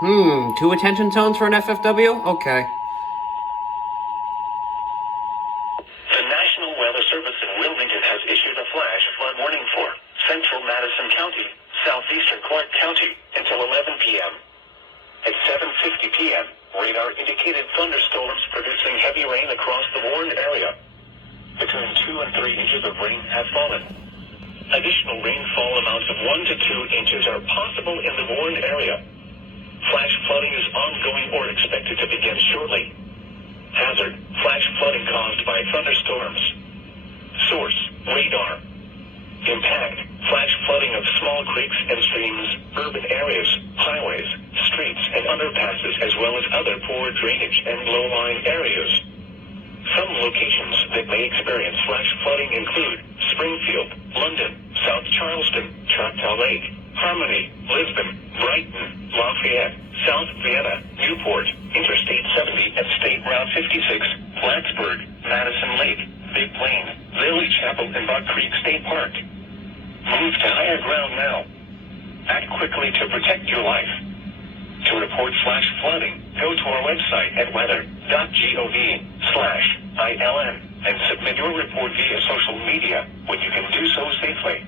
2 attention tones for an FFW? Okay. The National Weather Service in Wilmington has issued a flash flood warning for central Madison County, southeastern Clark County, until 11 p.m. At 7:50 p.m., radar indicated thunderstorms producing heavy rain across the warned area. Between 2 and 3 inches of rain have fallen. Additional rainfall amounts of 1 to 2 inches are possible in the warned area. Flash flooding is ongoing or expected to begin shortly. Hazard: flash flooding caused by thunderstorms. Source: radar. Impact: flash flooding of small creeks and streams, urban areas, highways, streets, and underpasses, as well as other poor drainage and low-lying areas. Some locations that may experience flash flooding include Springfield, London, South Charleston, Choctaw Lake, Harmony, Lisbon, Brighton, Lafayette, South Vienna, Newport, Interstate 70 and State Route 56, Plattsburgh, Madison Lake, Big Plain, Lily Chapel, and Buck Creek State Park. Move to higher ground now. Act quickly to protect your life. To report flash flooding, go to our website at weather.gov/ILN and submit your report via social media when you can do so safely.